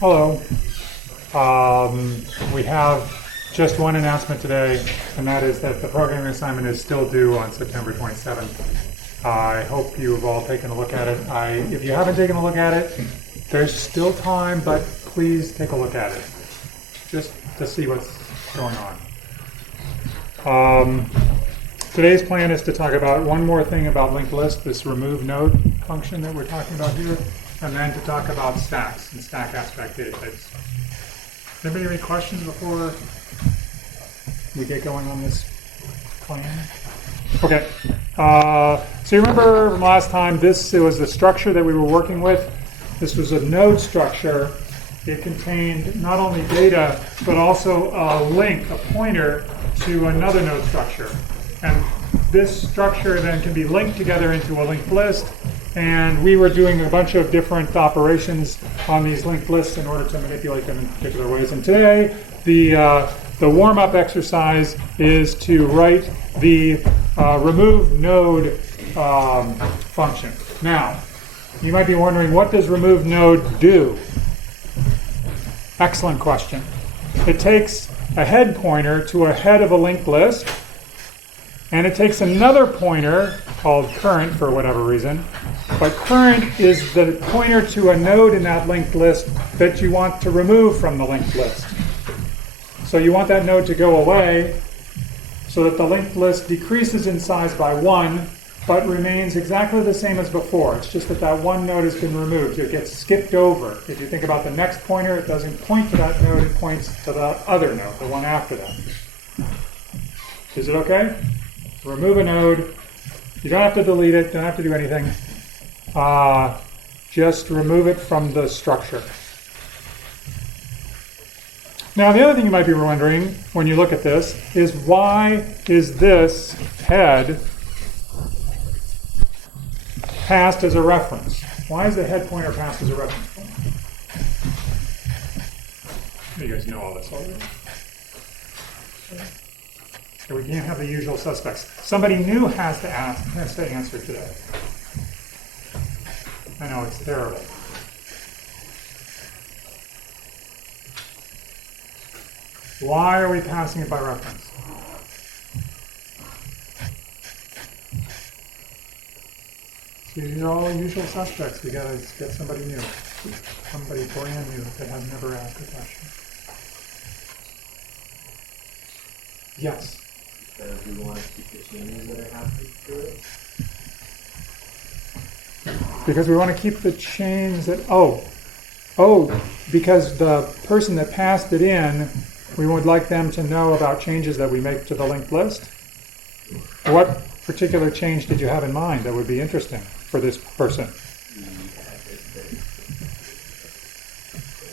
Hello. We have just one announcement today, and that is that the programming assignment is still due on September 27th. I hope you have all taken a look at it. If you haven't taken a look at it, there's still time, but please take a look at it, just to see what's going on. Today's plan is to talk about one more thing about linked list, this remove node function that we're talking about here, and then to talk about stacks and stack aspect data types. Anybody have any questions before we get going on this plan? Okay. So you remember from last time, it was the structure that we were working with. This was a node structure. It contained not only data, but also a link, a pointer to another node structure. And this structure then can be linked together into a linked list. And we were doing a bunch of different operations on these linked lists in order to manipulate them in particular ways. And today, the warm-up exercise is to write the remove node function. Now, you might be wondering, what does remove node do? Excellent question. It takes a head pointer to a head of a linked list, and it takes another pointer called current for whatever reason. But current is the pointer to a node in that linked list that you want to remove from the linked list. So you want that node to go away so that the linked list decreases in size by 1, but remains exactly the same as before. It's just that that one node has been removed. It gets skipped over. If you think about the next pointer, it doesn't point to that node, it points to the other node, the one after that. Is it okay? Remove a node. You don't have to delete it, don't have to do anything. Just remove it from the structure. Now, the other thing you might be wondering when you look at this is, why is this head passed as a reference? Why is the head pointer passed as a reference point? You guys know all this already. So we can't have the usual suspects. Somebody new has to answer today. I know, it's terrible. Why are we passing it by reference? So these are all usual suspects. We gotta get somebody new. Somebody brand new that has never asked a question. Yes? Because we want to keep the changes that are happening through it. Because we want to keep the chains that, because the person that passed it in, we would like them to know about changes that we make to the linked list. What particular change did you have in mind that would be interesting for this person?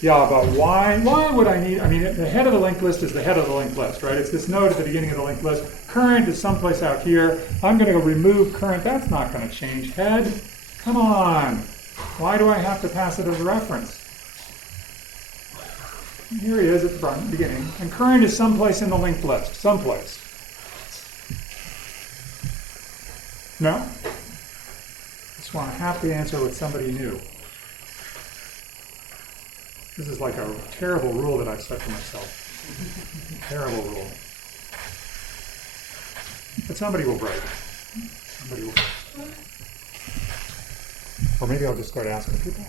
Yeah, but why would I need, the head of the linked list is the head of the linked list, right? It's this node at the beginning of the linked list. Current is someplace out here. I'm going to go remove current. That's not going to change head. Come on. Why do I have to pass it as a reference? Here he is at the front, beginning. And current is someplace in the linked list. Someplace. No? Just want to have to answer with somebody new. This is like a terrible rule that I've set for myself. Terrible rule. But somebody will break it. Somebody will. Or maybe I'll just start asking people.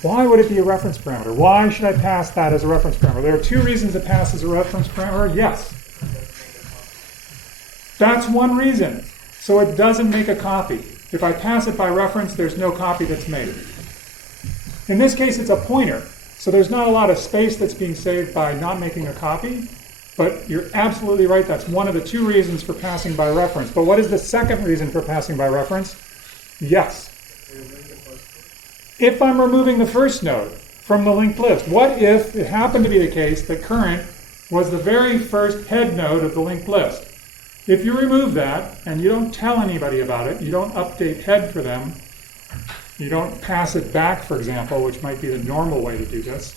Why would it be a reference parameter? Why should I pass that as a reference parameter? There are two reasons it passes as a reference parameter. Yes. That's one reason. So it doesn't make a copy. If I pass it by reference, there's no copy that's made. In this case, it's a pointer. So there's not a lot of space that's being saved by not making a copy. But you're absolutely right. That's one of the two reasons for passing by reference. But what is the second reason for passing by reference? Yes. If I'm removing the first node from the linked list, what if it happened to be the case that current was the very first head node of the linked list? If you remove that and you don't tell anybody about it, you don't update head for them, you don't pass it back, for example, which might be the normal way to do this,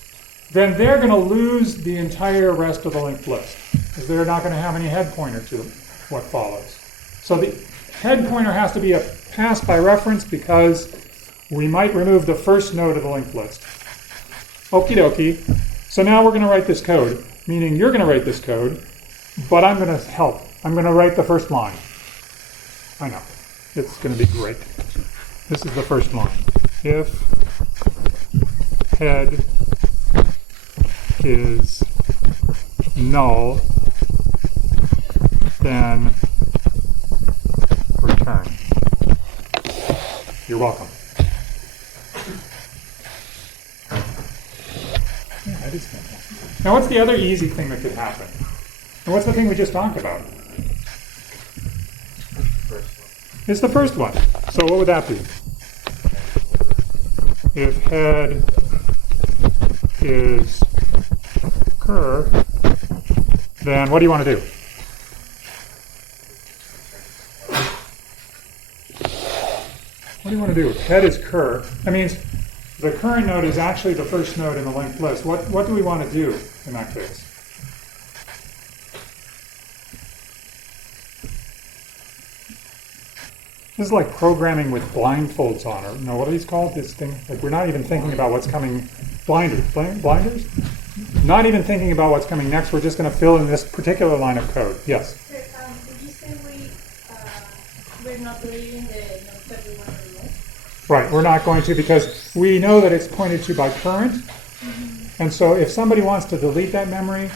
then they're going to lose the entire rest of the linked list, because they're not going to have any head pointer to what follows. So the head pointer has to be a pass by reference, because we might remove the first node of the linked list. Okie dokie. So now we're going to write this code, meaning you're going to write this code, but I'm going to help. I'm going to write the first line. I know. It's going to be great. This is the first line. If head is null, then return. You're welcome. Yeah, that is fantastic. Now, what's the other easy thing that could happen? And what's the thing we just talked about? It's the first one. So what would that be? If head is cur, then what do you want to do? What do you want to do? If head is cur, that means the current node is actually the first node in the linked list. What do we want to do in that case? This is like programming with blindfolds on, or no, what are these called? This thing, like we're not even thinking about what's coming. Blinders? Not even thinking about what's coming next. We're just going to fill in this particular line of code. Yes? Did you say we're not deleting the nodes that we want to remove? Right, we're not going to because we know that it's pointed to by current. Mm-hmm. And so if somebody wants to delete that memory,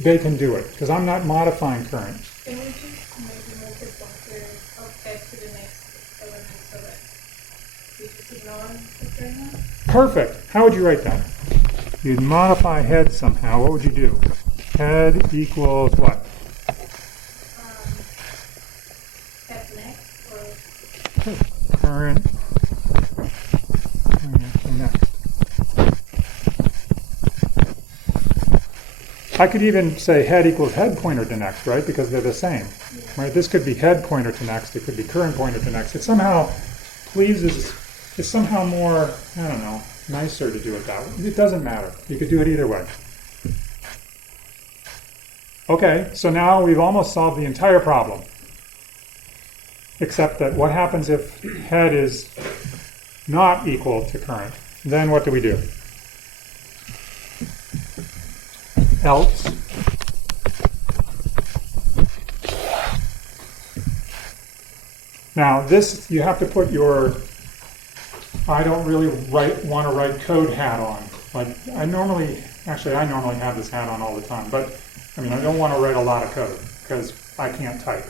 they can do it because I'm not modifying current. Can we just maybe move the pointer of head to the next element so that we just ignore the current one? Perfect. How would you write that? You'd modify head somehow. What would you do? Head equals what? Head next or Current next. I could even say head equals head pointer to next, right? Because they're the same. Right? This could be head pointer to next. It could be current pointer to next. It somehow pleases. It's somehow more, I don't know, nicer to do it that way. It doesn't matter. You could do it either way. Okay, so now we've almost solved the entire problem. Except that what happens if head is not equal to current? Then what do we do? Else. Now this, you have to put your I don't really want to write code hat on. Like I normally have this hat on all the time, but I mean I don't want to write a lot of code because I can't type.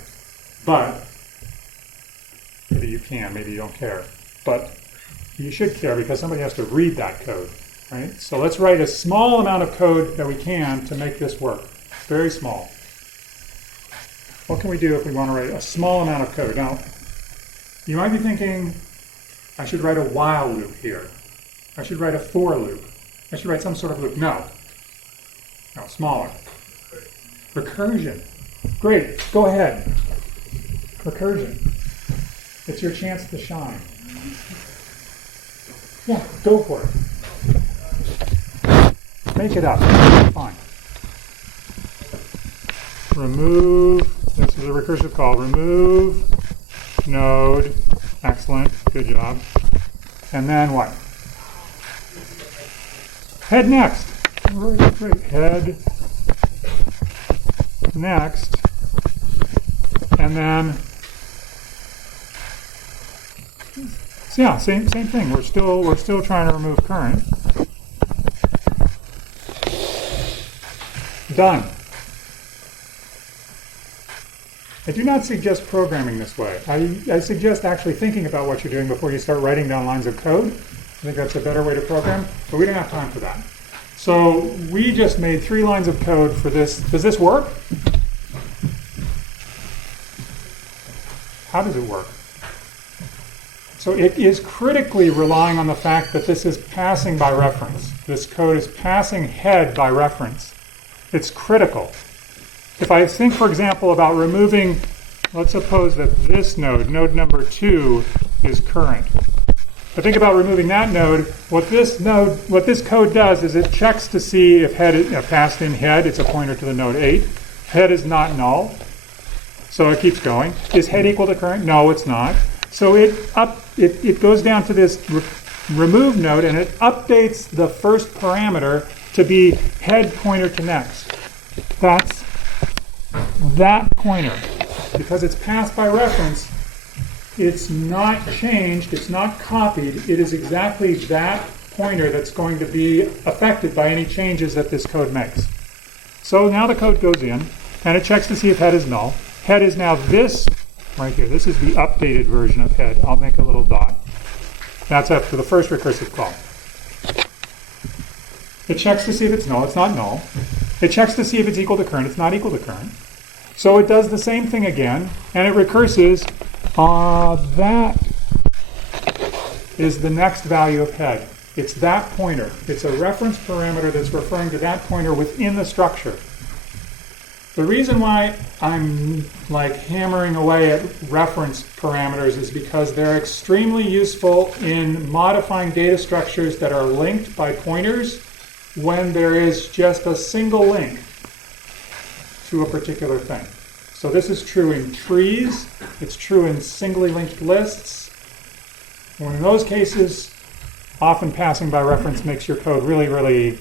But maybe you can, maybe you don't care. But you should care because somebody has to read that code, right? So let's write a small amount of code that we can to make this work. Very small. What can we do if we want to write a small amount of code? Now, you might be thinking, I should write a while loop here. I should write a for loop. I should write some sort of loop. No, smaller. Recursion. Great, go ahead. Recursion. It's your chance to shine. Yeah, go for it. Make it up. Fine. Remove, this is a recursive call, remove node. Excellent, good job. And then what? Head next. Great. Head next. And then, so yeah, same thing. We're still trying to remove current. Done. I do not suggest programming this way. I suggest actually thinking about what you're doing before you start writing down lines of code. I think that's a better way to program, but we don't have time for that. So we just made 3 lines of code for this. Does this work? How does it work? So it is critically relying on the fact that this is passing by reference. This code is passing head by reference. It's critical. If I think, for example, about removing, let's suppose that this node number 2, is current. If I think about removing that node, what this code does is it checks to see if head is passed in head. It's a pointer to the node 8. Head is not null, so it keeps going. Is head equal to current? No, it's not. So it it goes down to this remove node, and it updates the first parameter to be head pointer to next. That's that pointer. Because it's passed by reference, it's not changed, it's not copied. It is exactly that pointer that's going to be affected by any changes that this code makes. So now the code goes in, and it checks to see if head is null. Head is now this right here. This is the updated version of head. I'll make a little dot. That's after the first recursive call. It checks to see if it's null. It's not null. It checks to see if it's equal to current. It's not equal to current. So it does the same thing again, and it recurses. That is the next value of head. It's that pointer. It's a reference parameter that's referring to that pointer within the structure. The reason why I'm like hammering away at reference parameters is because they're extremely useful in modifying data structures that are linked by pointers when there is just a single link to a particular thing. So this is true in trees, it's true in singly linked lists. And in those cases, often passing by reference makes your code really, really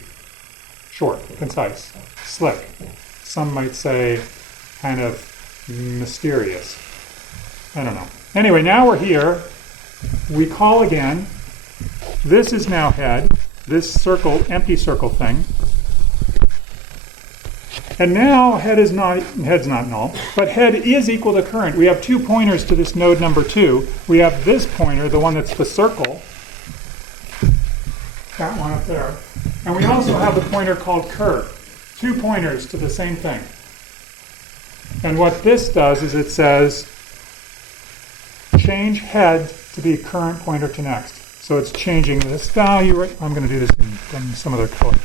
short, concise, slick. Some might say kind of mysterious. I don't know. Anyway, now we're here. We call again. This is now head, this circle, empty circle thing. And now head's not null, but head is equal to current. We have two pointers to this node number 2. We have this pointer, the one that's the circle, that one up there. And we also have the pointer called cur. Two pointers to the same thing. And what this does is it says change head to be current pointer to next. So it's changing this value. I'm going to do this in some other code.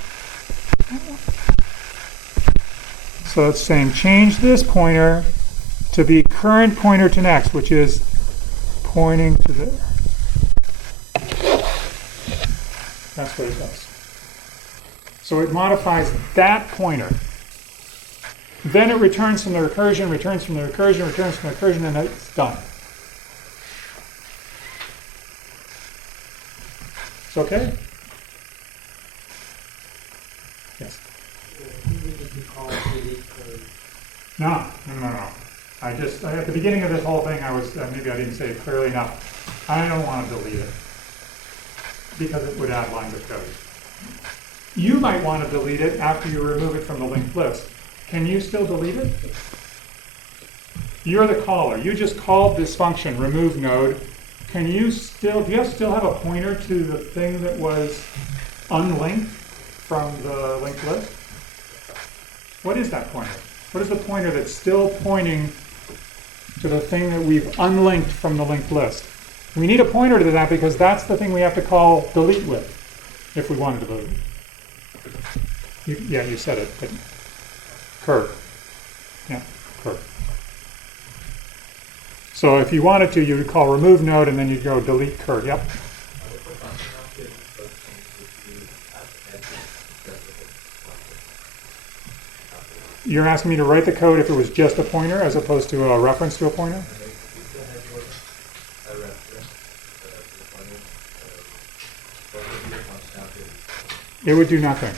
So it's saying change this pointer to be current pointer to next, which is pointing to the... That's what it does. So it modifies that pointer. Then it returns from the recursion, returns from the recursion, returns from the recursion, and it's done. It's okay? Yes. No. At the beginning of this whole thing, I was, maybe I didn't say it clearly enough. I don't want to delete it because it would add lines of code. You might want to delete it after you remove it from the linked list. Can you still delete it? You're the caller. You just called this function, remove node. Can you still, do you still have a pointer to the thing that was unlinked from the linked list? What is that pointer? What is the pointer that's still pointing to the thing that we've unlinked from the linked list? We need a pointer to that because that's the thing we have to call delete with if we wanted to delete it. You said it, but cur. Yeah, cur. So if you wanted to, you would call remove node and then you'd go delete cur. Yep. You're asking me to write the code if it was just a pointer as opposed to a reference to a pointer? It would do nothing.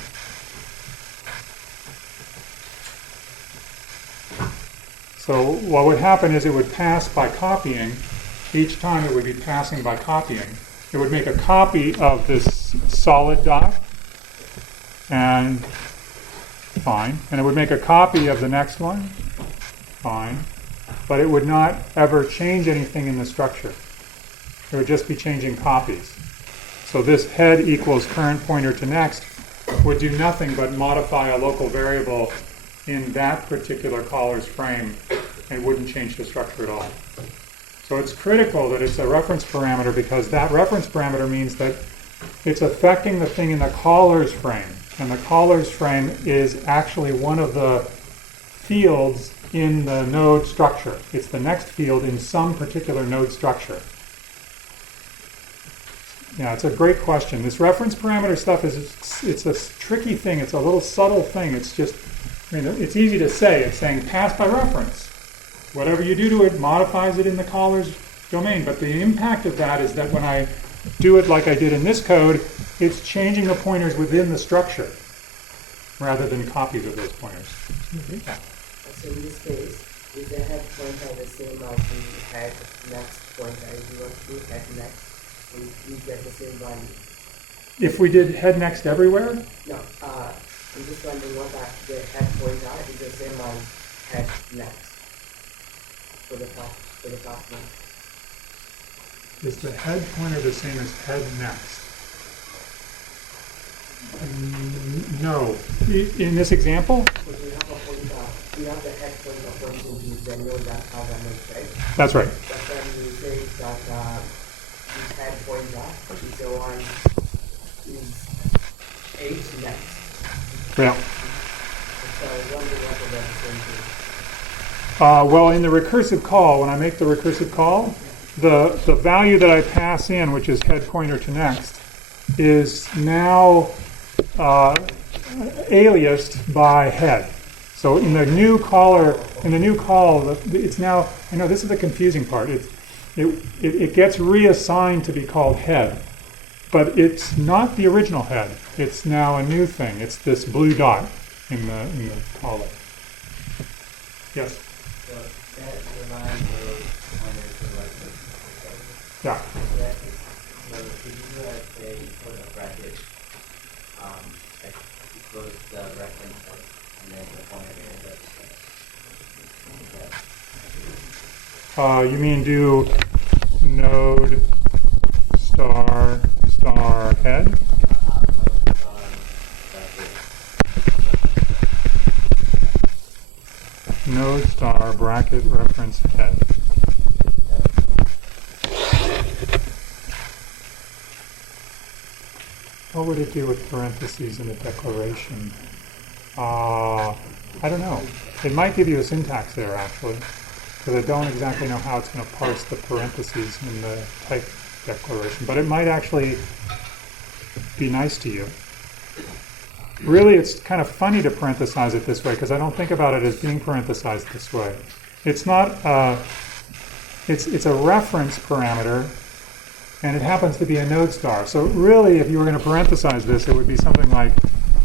So what would happen is it would pass by copying. Each time it would be passing by copying. It would make a copy of this solid dot, and fine. And it would make a copy of the next one, fine. But it would not ever change anything in the structure. It would just be changing copies. So this head equals current pointer to next would do nothing but modify a local variable in that particular caller's frame and wouldn't change the structure at all. So it's critical that it's a reference parameter because that reference parameter means that it's affecting the thing in the caller's frame. And the caller's frame is actually one of the fields in the node structure. It's the next field in some particular node structure. Yeah, it's a great question. This reference parameter stuff it's a tricky thing. It's a little subtle thing. It's just, it's easy to say. It's saying pass by reference. Whatever you do to it modifies it in the caller's domain. But the impact of that is that when I do it like I did in this code, it's changing the pointers within the structure rather than copies of those pointers. So in this case, is the head pointer the same as the head next pointer? If you want to do head next, we get the same value. If we did head next everywhere, No, I'm just wondering whether the head pointer is the same as head next for the first one. is the head pointer the same as head next? No. In this example? But we have a pointer, we have the head pointer pointing to the node that has a node, right? That's right. But then we say that this head pointer is the one is 8 next. Yeah. So I was wondering whether they're the same thing. Well, in the recursive call, when I make the recursive call, the value that I pass in, which is head pointer to next, is now aliased by head. So in the new call, it's now, I know this is the confusing part, it gets reassigned to be called head, but it's not the original head. It's now a new thing. It's this blue dot in the caller. Yes? So that reminds me of pointers to like this. Yeah. So that is, so if you do like say you put a bracket, like you close the reference and then the pointer ends up. You mean do node star head? Node star bracket reference head. What would it do with parentheses in a declaration? I don't know. It might give you a syntax there actually, because I don't exactly know how it's going to parse the parentheses in the type declaration, but it might actually be nice to you. Really, it's kind of funny to parenthesize it this way because I don't think about it as being parenthesized this way. It's not, it's a reference parameter, and it happens to be a node star. So really, if you were going to parenthesize this, it would be something like,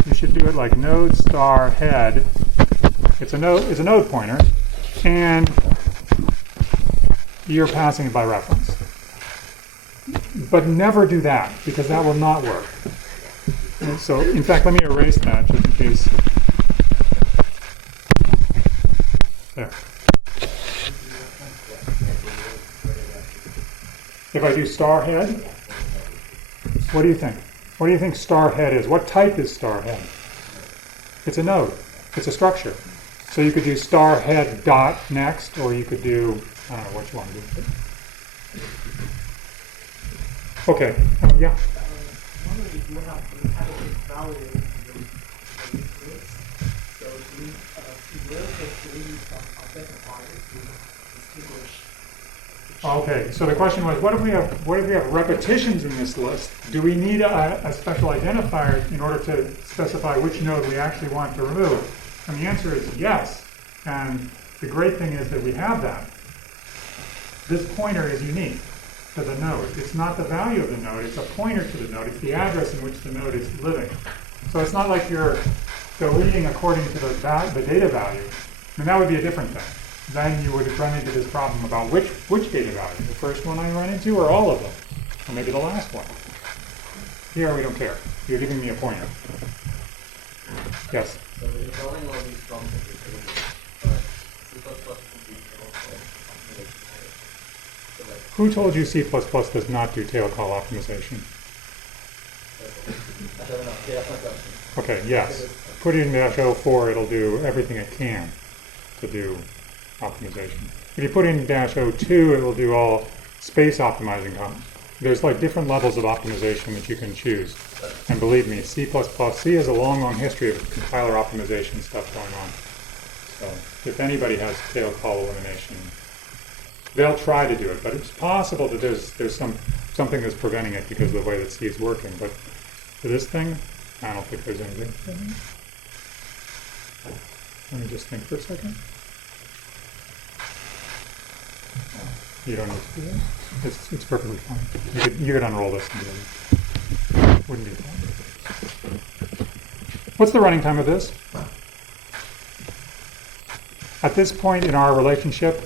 you should do it like node star head. It's a node pointer, and you're passing it by reference. But never do that, because that will not work. And so, in fact, let me erase that just in case. There. If I do star head, what do you think? What do you think star head is? What type is star head? It's a node. It's a structure. So you could do star head dot next, or you could do, I don't know which one. Okay. Yeah. If you have a value in the list, so you will take identifiers to distinguish. Okay, so the question was, what if we have repetitions in this list? Do we need a special identifier in order to specify which node we actually want to remove? And the answer is yes. And the great thing is that we have that. This pointer is unique to the node. It's not the value of the node, it's a pointer to the node. It's the address in which the node is living. So it's not like you're deleting according to the data value. And that would be a different thing. Then you would run into this problem about which data value, the first one I run into or all of them, or maybe the last one. Here we don't care. You're giving me a pointer. Yes? So we're solving all these problems that we're doing, but C++ can be also optimization. So like, Who told you C++ does not do tail call optimization? I don't know, yeah, that's my question. Okay, yes. Put it in -04, it'll do everything it can to do optimization. If you put in -02, it will do all space optimizing. There's like different levels of optimization that you can choose. And believe me, C++ has a long, long history of compiler optimization stuff going on. So if anybody has tail call elimination, they'll try to do it. But it's possible that there's something that's preventing it because of the way that C is working. But for this thing, I don't think there's anything. Let me just think for a second. You don't need to do that. It's perfectly fine. You could unroll this and do it. Wouldn't be a problem. What's the running time of this? At this point in our relationship,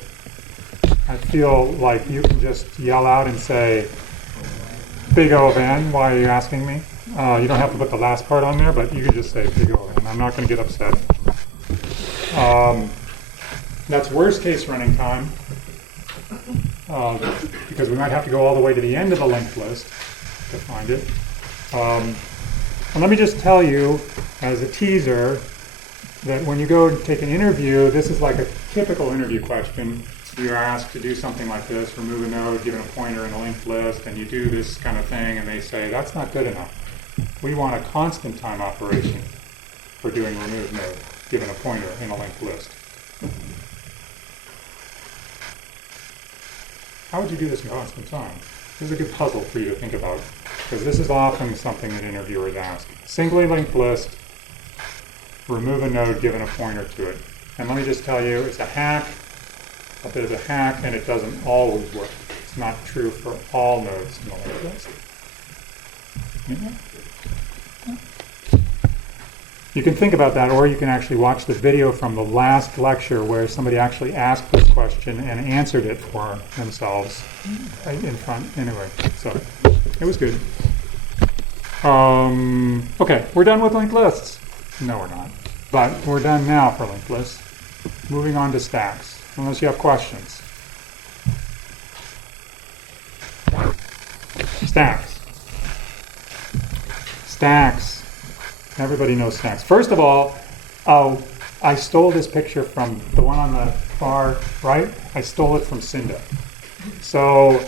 I feel like you can just yell out and say, big O of n, why are you asking me? You don't have to put the last part on there, but you can just say big O of n. I'm not going to get upset. That's worst case running time, because we might have to go all the way to the end of the linked list to find it. And let me just tell you, as a teaser, that when you go and take an interview, this is like a typical interview question. You are asked to do something like this, remove a node, given a pointer in a linked list, and you do this kind of thing, and they say, that's not good enough. We want a constant time operation for doing remove node, given a pointer in a linked list. How would you do this in constant time? This is a good puzzle for you to think about, because this is often something that interviewers ask. Singly linked list, remove a node, given a pointer to it. And let me just tell you, it's a hack, a bit of a hack, and it doesn't always work. It's not true for all nodes in the linked list. Yeah. You can think about that, or you can actually watch the video from the last lecture where somebody actually asked this question and answered it for themselves right in front. Anyway, so it was good. Okay, we're done with linked lists. No, we're not. But we're done now for linked lists. Moving on to stacks, unless you have questions. Stacks. Stacks. Everybody knows stacks. First of all, I stole this picture from the one on the far right. I stole it from Cinda. So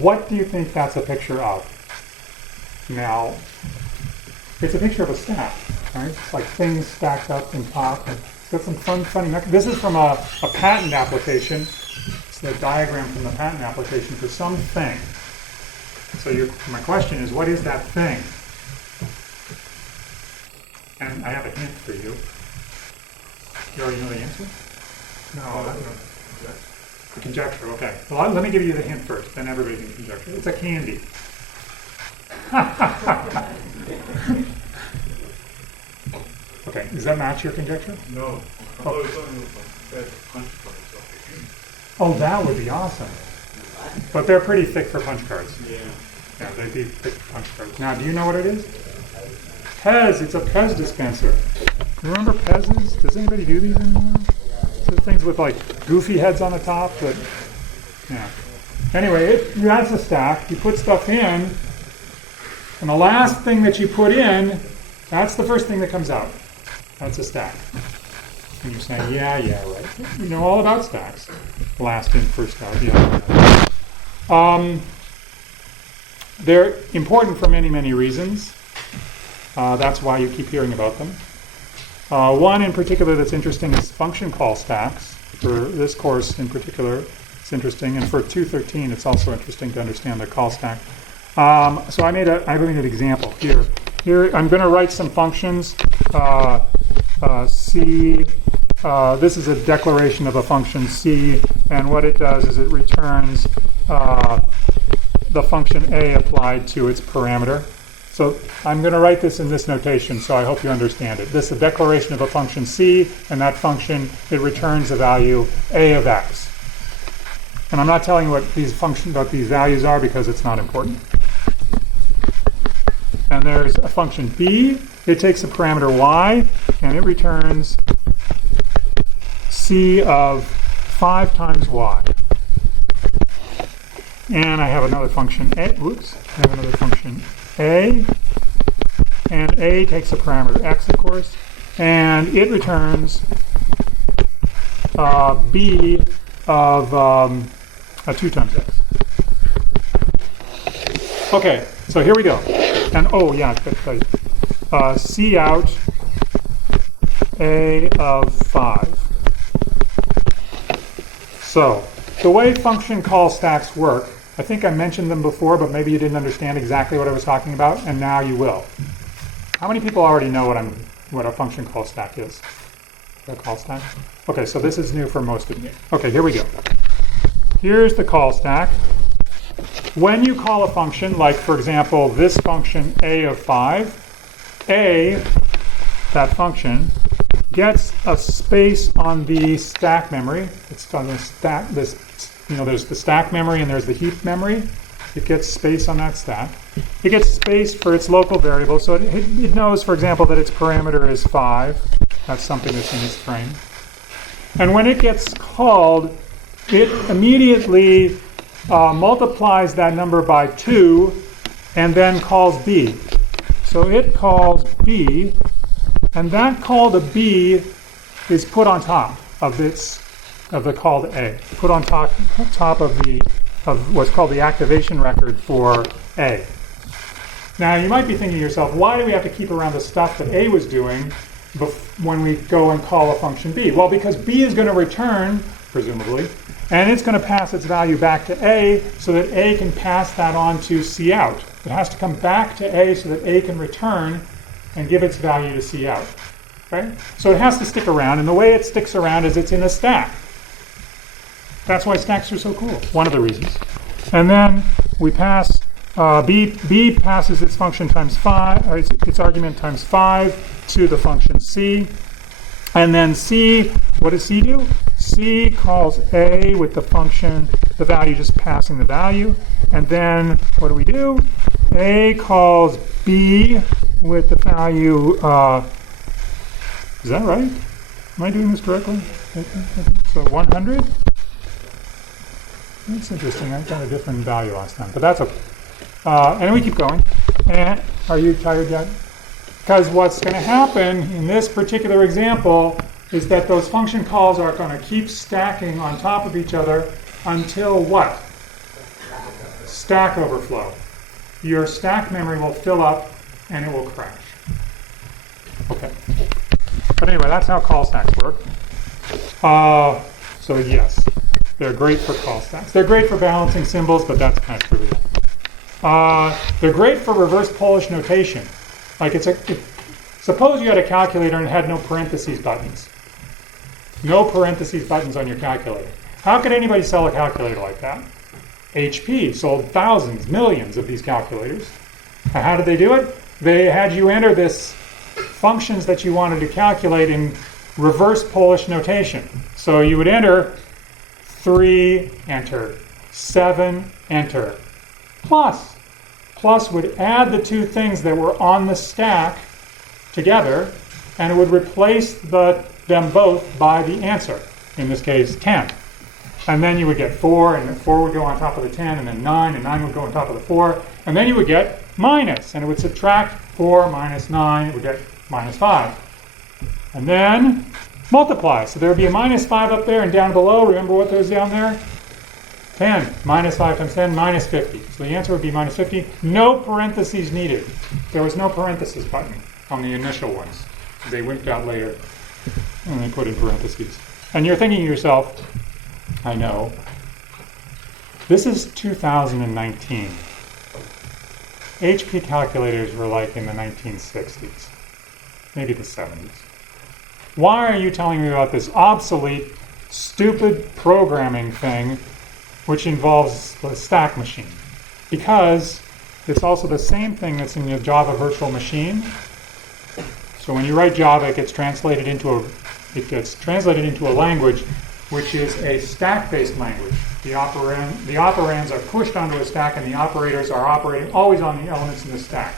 what do you think that's a picture of? Now, it's a picture of a stack, right? It's like things stacked up in top. And it's got some funny This is from a patent application. It's the diagram from the patent application for something. So my question is, what is that thing? And I have a hint for you. You already know the answer? No, I don't know. Conjecture, okay. Well, let me give you the hint first, then everybody can conjecture. It's a candy. Okay, does that match your conjecture? No. I thought it was something with like punch cards. Oh, that would be awesome. But they're pretty thick for punch cards. Yeah. Yeah, they'd be thick for punch cards. Now, do you know what it is? Pez, it's a Pez dispenser. You remember Pez's? Does anybody do these anymore? So things with like goofy heads on the top, but yeah. Anyway, that's a stack. You put stuff in, and the last thing that you put in, that's the first thing that comes out. That's a stack. And you're saying, yeah, right. You know all about stacks. Last in, first out, yeah. They're important for many reasons. That's why you keep hearing about them. One in particular that's interesting is function call stacks. For this course in particular, it's interesting. And for 213, it's also interesting to understand the call stack. So I made an example here. Here I'm going to write some functions. C. This is a declaration of a function C, and what it does is it returns the function A applied to its parameter. So I'm going to write this in this notation, so I hope you understand it. This is a declaration of a function C, and that function, it returns the value A of X. And I'm not telling you what these values are because it's not important. And there's a function B. It takes a parameter Y, and it returns C of 5 times Y. And I have another function A. Oops. I have another function A. And A takes a parameter X, of course. And it returns B of 2 times X. Okay, so here we go. And oh yeah, C out A of 5. So the way function call stacks work, I think I mentioned them before, but maybe you didn't understand exactly what I was talking about, and now you will. How many people already know what a function call stack is? A call stack? Okay, so this is new for most of you. Okay, here we go. here's the call stack. When you call a function, like for example, this function a of 5, a, that function, gets a space on the stack memory. It's on the stack, there's the stack memory and there's the heap memory. It gets space on that stack. It gets space for its local variable, so it knows, for example, that its parameter is 5. That's something that's in this frame. And when it gets called, it immediately multiplies that number by 2 and then calls b. So it calls b, and that call to b is put on top of the call to a. Put on top of what's called the activation record for a. Now you might be thinking to yourself, why do we have to keep around the stuff that a was doing when we go and call a function b? Well, because b is going to return, presumably, and it's going to pass its value back to a so that a can pass that on to cout. It has to come back to a so that a can return and give its value to cout. Right? So it has to stick around, and the way it sticks around is it's in a stack. That's why stacks are so cool, one of the reasons. And then we pass, b passes its function times 5, or its argument times 5 to the function c. And then c, what does c do? C calls a with the function, the value just passing the value. And then what do? A calls b with the value, is that right? Am I doing this correctly? So 100? That's interesting. I got a different value last time, but that's okay. And we keep going. And are you tired yet? Because what's going to happen in this particular example is that those function calls are going to keep stacking on top of each other until what? Stack overflow. Your stack memory will fill up and it will crash. Okay. But anyway, that's how call stacks work. So yes, they're great for call stacks. They're great for balancing symbols, but that's kind of trivial. They're great for reverse Polish notation. Like suppose you had a calculator and had no parentheses buttons. No parentheses buttons on your calculator. How could anybody sell a calculator like that? HP sold thousands, millions of these calculators. And how did they do it? They had you enter this functions that you wanted to calculate in reverse Polish notation. So you would enter 3, enter, 7, enter, plus. Plus would add the two things that were on the stack together, and it would replace them both by the answer, in this case 10. And then you would get 4, and 4 would go on top of the 10, and then 9, and 9 would go on top of the 4, and then you would get minus, and it would subtract 4 minus 9, it would get minus 5. And then multiply. So there would be a minus 5 up there, and down below, remember what was down there? 10. Minus 5 times 10, minus 50. So the answer would be minus 50. No parentheses needed. There was no parentheses button on the initial ones. They wimped out later, and they put in parentheses. And you're thinking to yourself, I know, this is 2019. HP calculators were like in the 1960s, maybe the 70s. Why are you telling me about this obsolete, stupid programming thing which involves the stack machine? Because it's also the same thing that's in your Java virtual machine. So when you write Java, it gets translated into a language which is a stack-based language. The operands are pushed onto a stack, and the operators are operating always on the elements in the stack.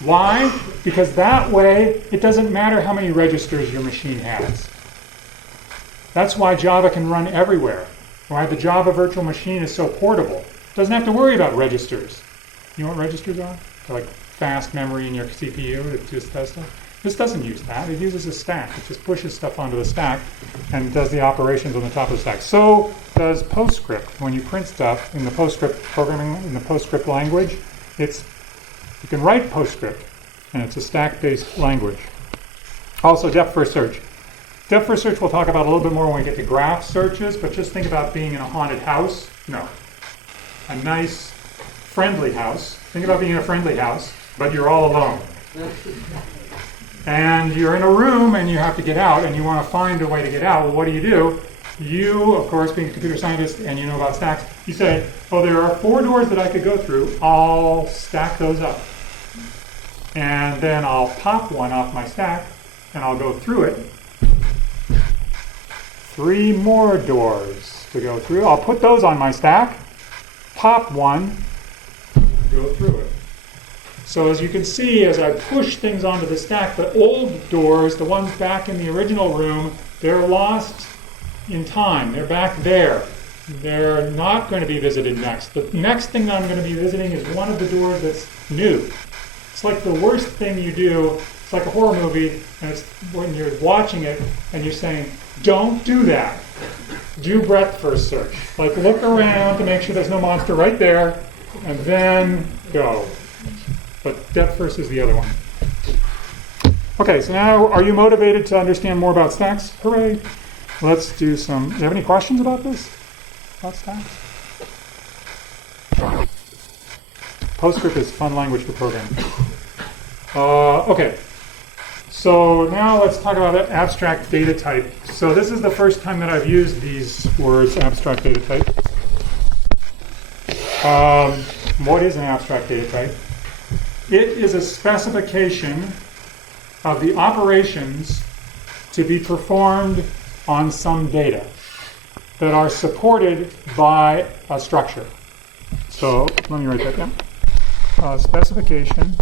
Why? Because that way, it doesn't matter how many registers your machine has. That's why Java can run everywhere. Why the Java virtual machine is so portable. It doesn't have to worry about registers. You know what registers are? They're like fast memory in your CPU that just does stuff. This doesn't use that. It uses a stack. It just pushes stuff onto the stack and does the operations on the top of the stack. So does PostScript. When you print stuff in the PostScript programming, in the PostScript language, you can write PostScript, and it's a stack-based language. Also, depth first search. Depth first search we'll talk about a little bit more when we get to graph searches, but just think about being in a haunted house. No. A nice, friendly house. Think about being in a friendly house, but you're all alone. And you're in a room and you have to get out and you want to find a way to get out. Well, what do? you, of course, being a computer scientist and you know about stacks, you say, oh, there are 4 doors that I could go through. I'll stack those up. And then I'll pop one off my stack and I'll go through it. 3 more doors to go through. I'll put those on my stack, pop one, go through it. So as you can see, as I push things onto the stack, the old doors, the ones back in the original room, they're lost in time. They're back there. They're not going to be visited next. The next thing I'm going to be visiting is one of the doors that's new. It's like the worst thing you do. It's like a horror movie, and it's when you're watching it and you're saying, don't do that. Do breadth first search. Like look around to make sure there's no monster right there, and then go. But depth first is the other one. Okay, so now are you motivated to understand more about stacks? Hooray! Let's do some. Do you have any questions about this? About stacks? PostScript is fun language for programming. Okay, so now let's talk about abstract data type. So this is the first time that I've used these words, abstract data type. What is an abstract data type? It is a specification of the operations to be performed on some data that are supported by a structure. So let me write that down. Specification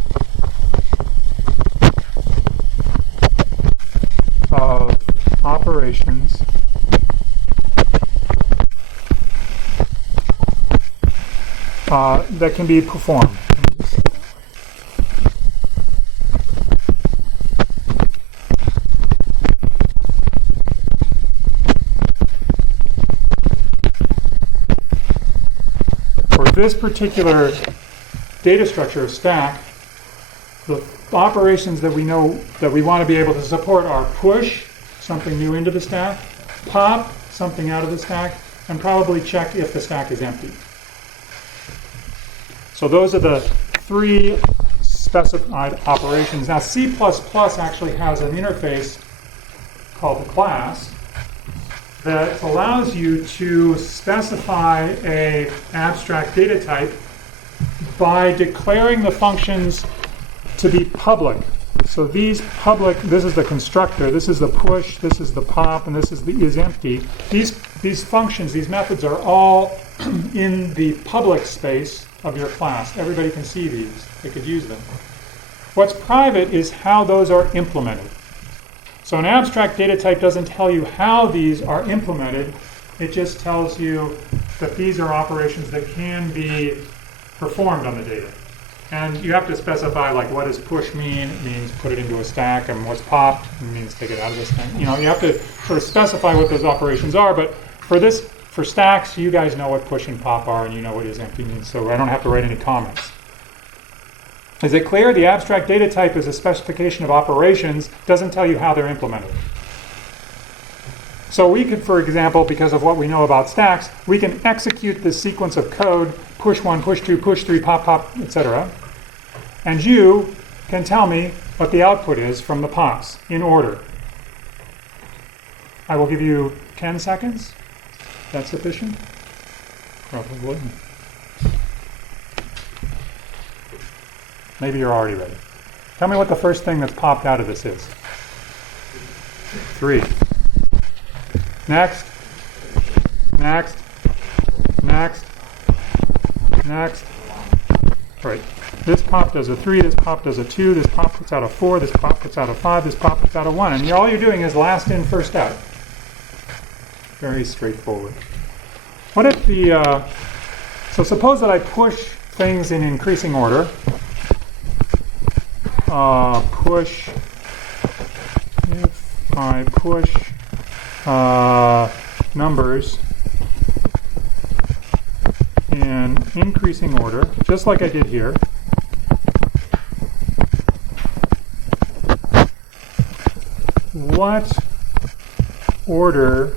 of operations that can be performed. For this particular data structure stack, the operations that we know that we want to be able to support are push something new into the stack, pop something out of the stack, and probably check if the stack is empty. So those are the 3 specified operations. Now C++ actually has an interface called the class that allows you to specify an abstract data type by declaring the functions to be public. So these public, this is the constructor, this is the push, this is the pop, and this is empty. These functions, these methods are all in the public space of your class. Everybody can see these. They could use them. What's private is how those are implemented. So an abstract data type doesn't tell you how these are implemented. It just tells you that these are operations that can be performed on the data. And you have to specify, like, what does push mean? It means put it into a stack. And what's popped? It means take it out of the stack. You know, you have to sort of specify what those operations are. But for stacks, you guys know what push and pop are, and you know what is empty means. So I don't have to write any comments. Is it clear? The abstract data type is a specification of operations, doesn't tell you how they're implemented. So we could, for example, because of what we know about stacks, we can execute this sequence of code, push 1, push 2, push 3, pop, pop, etc. And you can tell me what the output is from the pops in order. I will give you 10 seconds. That's sufficient? Probably. Maybe you're already ready. Tell me what the first thing that's popped out of this is. 3. Next. Next. Next. Next. Right. This pop does a 3, this pop does a 2, this pop puts out a 4, this pop puts out a 5, this pop puts out a 1. And all you're doing is last in, first out. Very straightforward. What if so suppose that I push things in increasing order. Push, if I push numbers in increasing order, just like I did here, what order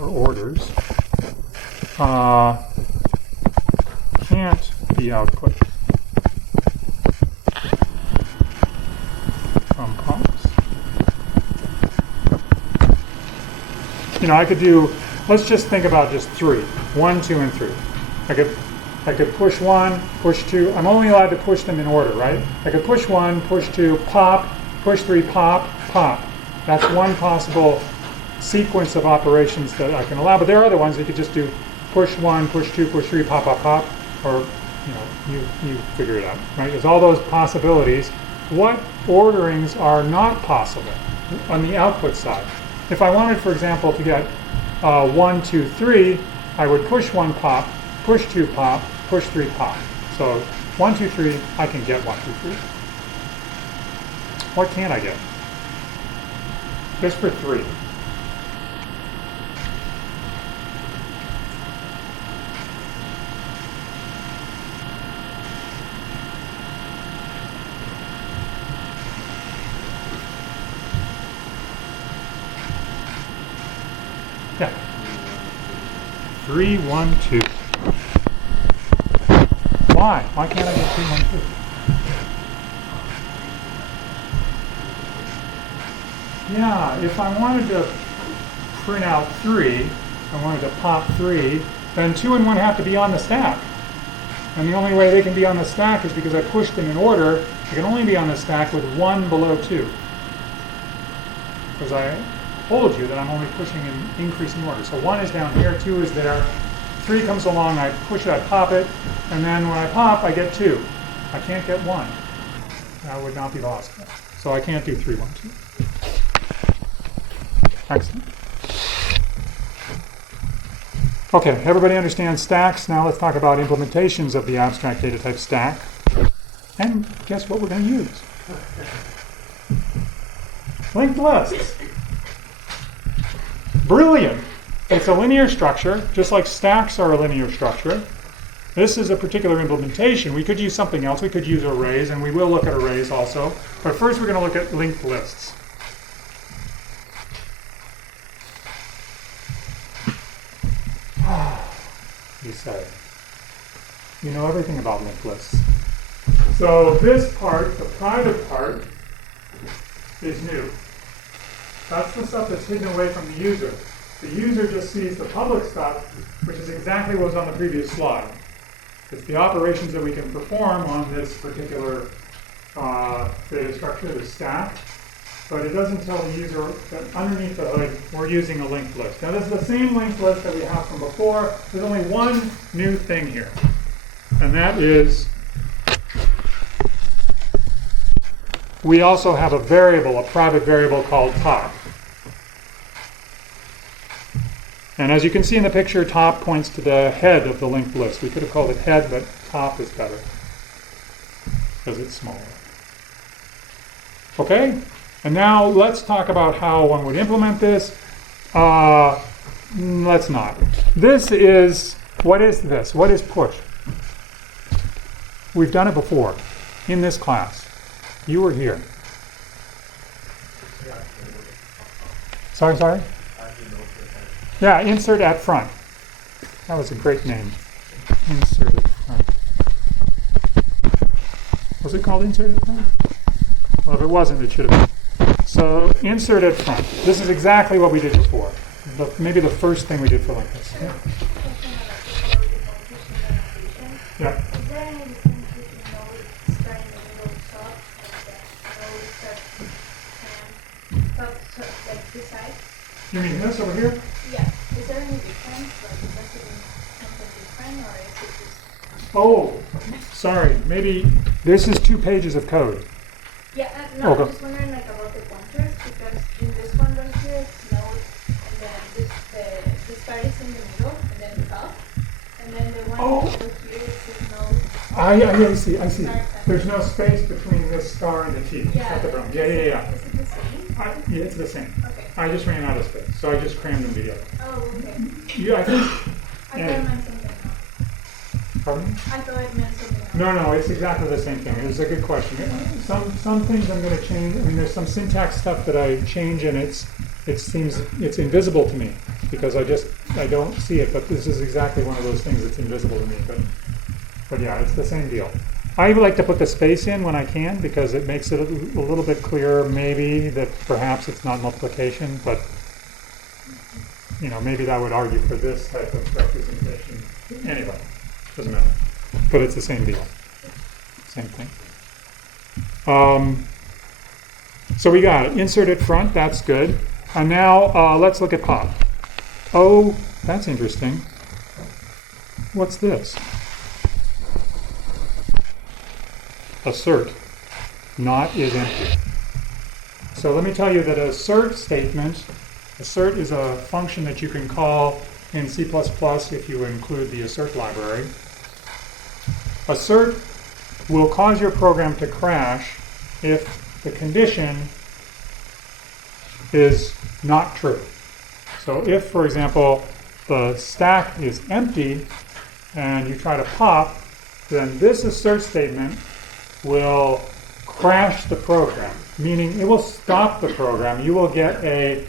or orders can't be output from pops? you know, I could do, let's just think about just 3. 1, 2, and 3. I could push 1, push 2. I'm only allowed to push them in order, right? I could push 1, push 2, pop, push 3, pop, pop. That's one possible sequence of operations that I can allow. But there are other ones. You could just do push 1, push 2, push 3, pop, pop, pop. Or, you know, you figure it out, right? There's all those possibilities. What orderings are not possible on the output side? If I wanted, for example, to get 1, 2, 3, I would push 1, pop, push 2, pop, push 3, pop. So 1, 2, 3, I can get 1, 2, 3. What can't I get? Just for 3. Yeah. 3, 1, 2. Why? Why can't I get 3, 1, 2? Yeah, if I wanted to print out 3, I wanted to pop 3, then 2 and 1 have to be on the stack. And the only way they can be on the stack is because I pushed them in order. They can only be on the stack with 1 below 2. Because I told you that I'm only pushing in increasing order. So 1 is down here, 2 is there, 3 comes along, I push it, I pop it, and then when I pop, I get 2. I can't get 1. That would not be possible. So I can't do 3, 1, 2. Excellent. Okay, everybody understands stacks. Now let's talk about implementations of the abstract data type stack. And guess what we're going to use? Linked lists. Brilliant. It's a linear structure, just like stacks are a linear structure. This is a particular implementation. We could use something else. We could use arrays, and we will look at arrays also. But first we're going to look at linked lists. You say, you know everything about linked lists. So this part, the private part, is new. That's the stuff that's hidden away from the user. The user just sees the public stuff, which is exactly what was on the previous slide. It's the operations that we can perform on this particular data structure, the stack, but it doesn't tell the user that underneath the hood we're using a linked list. Now this is the same linked list that we have from before. There's only one new thing here, and that is we also have a variable, a private variable called top. And as you can see in the picture, top points to the head of the linked list. We could have called it head, but top is better because it's smaller. Okay? And now let's talk about how one would implement this. Let's not. This is, what is this? What is push? We've done it before in this class. You were here. Sorry? Yeah, insert at front. That was a great name. Insert at front. Was it called insert at front? Well, if it wasn't, it should have been. So insert at front. This is exactly what we did before. Maybe the first thing we did for like this. Yeah. Yeah. Is there any difference between node start in the middle of top and then node start like this side? You mean this over here? Yeah. Is there any difference? Like, is that something different, or is it just? Oh, sorry. Maybe this is 2 pages of code. Yeah. No, Okay. I'm just wondering like about the pointers, because in this one right here it's node, and then the start is in the middle, and then the top, and then the one over here is node. I see. There's no space between this star and the T. Yeah. That's the problem. Yeah. Is it the same? Yeah, it's the same. Okay. I just ran out of space, so I just crammed them together. Oh, okay. Yeah, I think. I thought it meant something else. Pardon me? I thought it meant something else. No, it's exactly the same thing. It's a good question. Some things I'm going to change. I mean, there's some syntax stuff that I change, and it seems it's invisible to me because I don't see it. But this is exactly one of those things that's invisible to me. But yeah, it's the same deal. I like to put the space in when I can because it makes it a little bit clearer, maybe, that perhaps it's not multiplication, but you know, maybe that would argue for this type of representation. Anyway, doesn't matter. But it's the same deal. Same thing. So we got it. Insert at front, that's good. And now let's look at pop. Oh, that's interesting. What's this? Assert. Not is empty. So let me tell you that assert statement, assert is a function that you can call in C++ if you include the assert library. Assert will cause your program to crash if the condition is not true. So if, for example, the stack is empty and you try to pop, then this assert statement will crash the program, meaning it will stop the program. You will get a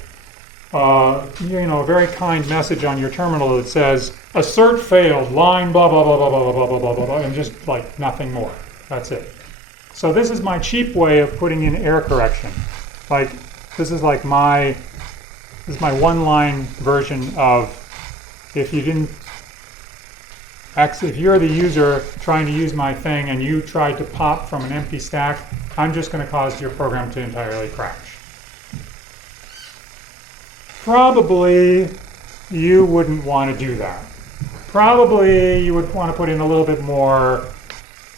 very kind message on your terminal that says assert failed, line blah blah blah blah blah blah blah blah blah blah, and just like nothing more. That's it. So this is my cheap way of putting in error correction. Like this is my one-line version of if you're the user trying to use my thing and you tried to pop from an empty stack, I'm just going to cause your program to entirely crash. Probably you wouldn't want to do that. Probably you would want to put in a little bit more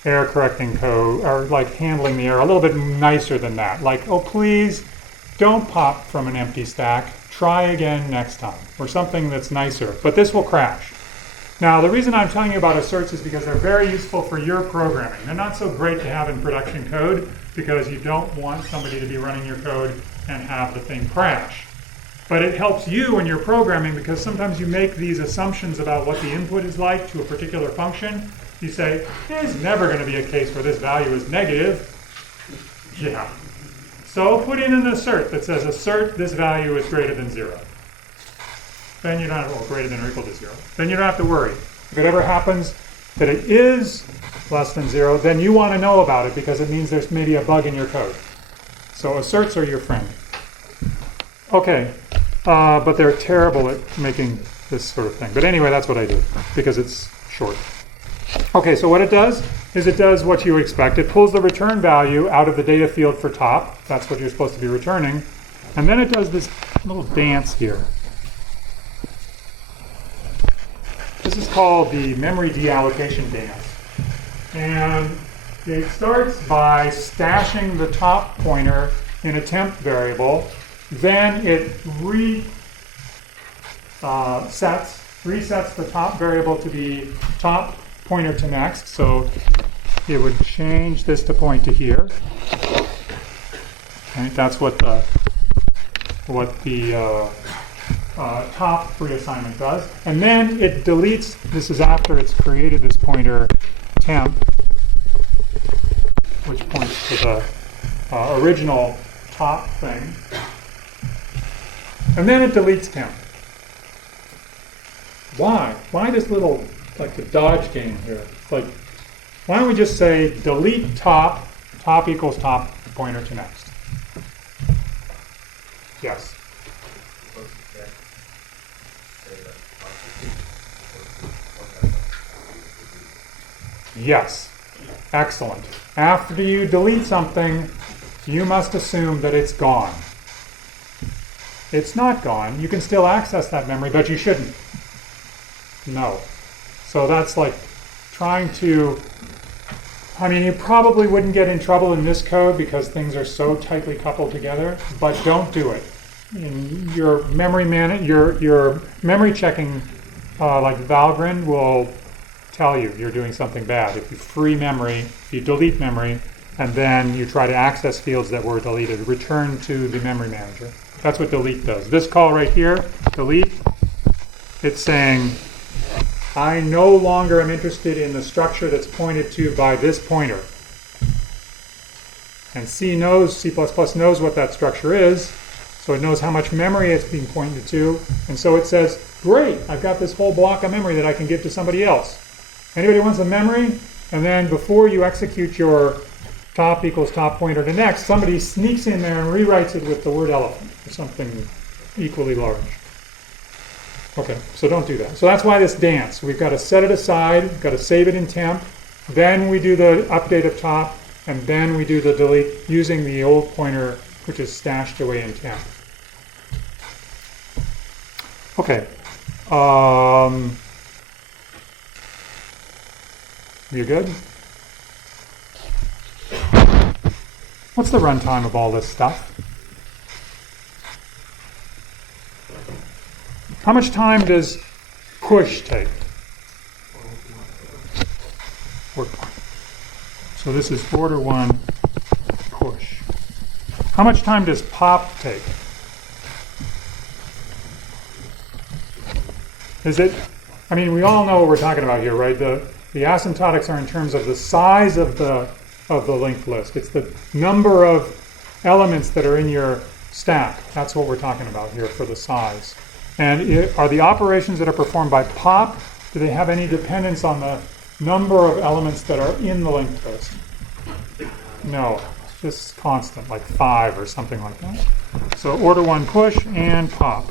error correcting code, or like handling the error a little bit nicer than that. Like, oh please, don't pop from an empty stack. Try again next time, or something that's nicer. But this will crash. Now, the reason I'm telling you about asserts is because they're very useful for your programming. They're not so great to have in production code because you don't want somebody to be running your code and have the thing crash. But it helps you in your programming because sometimes you make these assumptions about what the input is like to a particular function. You say, there's never going to be a case where this value is negative. Yeah. So put in an assert that says assert this value is greater than 0. Then you don't have, greater than or equal to 0. Then you don't have to worry. If it ever happens that it is less than 0, then you want to know about it because it means there's maybe a bug in your code. So asserts are your friend. Okay, but they're terrible at making this sort of thing. But anyway, that's what I do because it's short. Okay, so what it does is it does what you expect. It pulls the return value out of the data field for top. That's what you're supposed to be returning. And then it does this little dance here. This is called the memory deallocation dance. And it starts by stashing the top pointer in a temp variable. Then it resets the top variable to be top pointer to next. So it would change this to point to here. Okay, that's what the top reassignment does. And then it deletes, this is after it's created this pointer temp, which points to the original top thing. And then it deletes temp. Why? Why this little, like the dodge game here? It's like, why don't we just say delete top, top equals top pointer to next? Yes. Yes. Excellent. After you delete something, you must assume that it's gone. It's not gone. You can still access that memory, but you shouldn't. No. So that's like trying to, I mean, you probably wouldn't get in trouble in this code because things are so tightly coupled together, but don't do it. In your memory your memory checking, like Valgrind, will tell you you're doing something bad. If you free memory, if you delete memory, and then you try to access fields that were deleted, return to the memory manager. That's what delete does. This call right here, delete, it's saying, I no longer am interested in the structure that's pointed to by this pointer. And C knows what that structure is, so it knows how much memory it's being pointed to, and so it says, great, I've got this whole block of memory that I can give to somebody else. Anybody wants a memory? And then before you execute your top equals top pointer to next, somebody sneaks in there and rewrites it with the word elephant or something equally large. Okay, so don't do that. So that's why this dance. We've got to set it aside, we've got to save it in temp, then we do the update of top, and then we do the delete using the old pointer, which is stashed away in temp. Okay. You good? What's the runtime of all this stuff? How much time does push take? So this is order 1 push. How much time does pop take? Is it, I mean, we all know what we're talking about here, right? The asymptotics are in terms of the size of the linked list. It's the number of elements that are in your stack. That's what we're talking about here for the size. And are the operations that are performed by pop, do they have any dependence on the number of elements that are in the linked list? No, it's just constant, like 5 or something like that. So order 1 push and pop.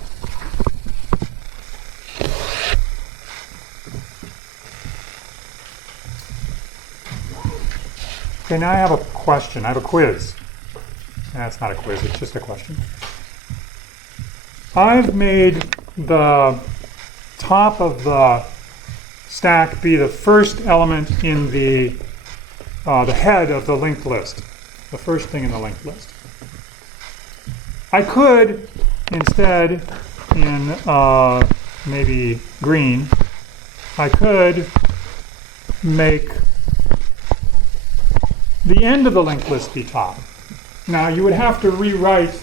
Okay, now I have a question. I have a quiz. That's not a quiz, it's just a question. I've made the top of the stack be the first element in the head of the linked list, the first thing in the linked list. I could instead, in maybe green, I could make the end of the linked list be top. Now you would have to rewrite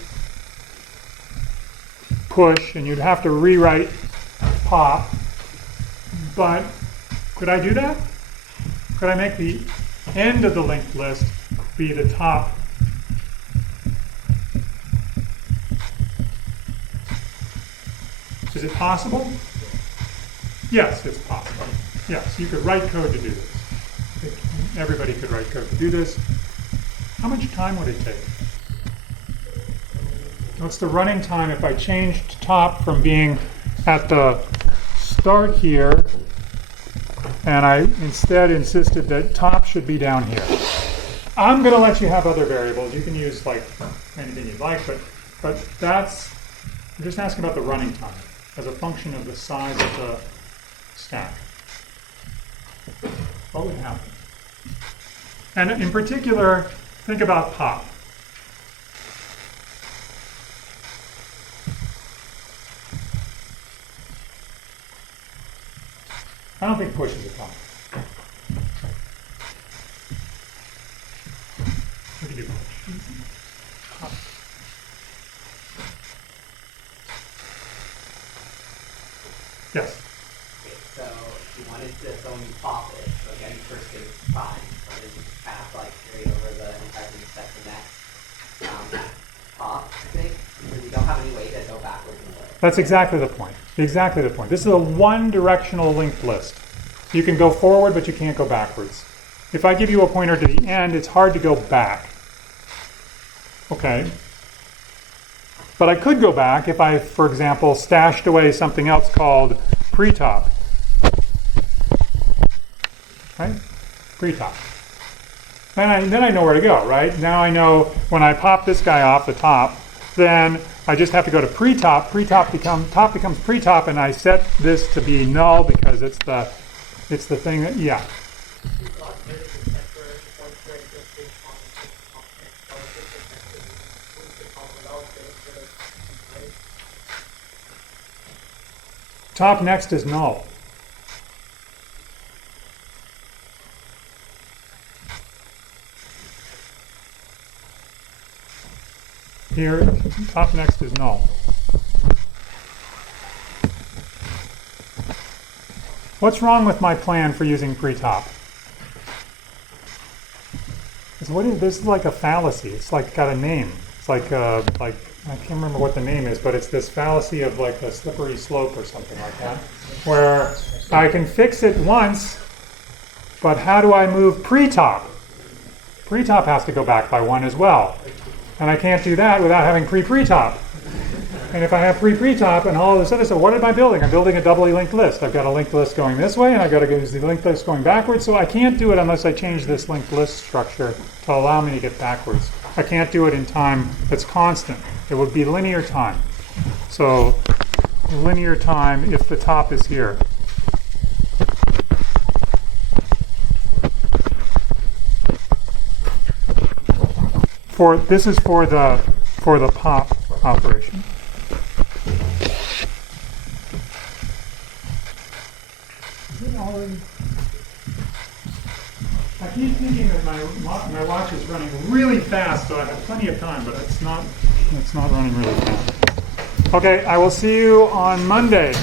push and you'd have to rewrite pop, but could I do that? Could I make the end of the linked list be the top? Is it possible? Yes, it's possible. Yes, you could write code to do this. Everybody could write code to do this. How much time would it take? What's the running time if I changed top from being at the start here and I instead insisted that top should be down here? I'm going to let you have other variables. You can use like anything you'd like, but that's, I'm just asking about the running time as a function of the size of the stack. What would happen? And in particular, think about pop. I don't think push is a pop. We can do push. Yes? Okay, so if you wanted to only pop it, so again, first get it prime, so then you have like carry over the entire thing set to next pop, I think, because you don't have any way to go backwards and forward. That's exactly the point. Exactly the point. This is a one-directional linked list. You can go forward, but you can't go backwards. If I give you a pointer to the end, it's hard to go back. Okay. But I could go back if I, for example, stashed away something else called pre-top. Right? Pre-top. Then I know where to go, right? Now I know when I pop this guy off the top, then I just have to go to pre-top. Top becomes pre-top, and I set this to be null because it's the thing that, yeah. Top next is null. Here, top next is null. What's wrong with my plan for using pre-top? This is like a fallacy. It's like got a name. It's like I can't remember what the name is, but it's this fallacy of like a slippery slope or something like that, where I can fix it once, but how do I move pre-top? Pre-top has to go back by 1 as well. And I can't do that without having pre-pre-top. And if I have pre-top and all this other stuff, what am I building? I'm building a doubly linked list. I've got a linked list going this way, and I've got to use the linked list going backwards. So I can't do it unless I change this linked list structure to allow me to get backwards. I can't do it in time that's constant. It would be linear time. So linear time if the top is here. This is for the pop operation. Is it already? I keep thinking that my watch is running really fast, so I have plenty of time, but it's not running really fast. Okay, I will see you on Monday.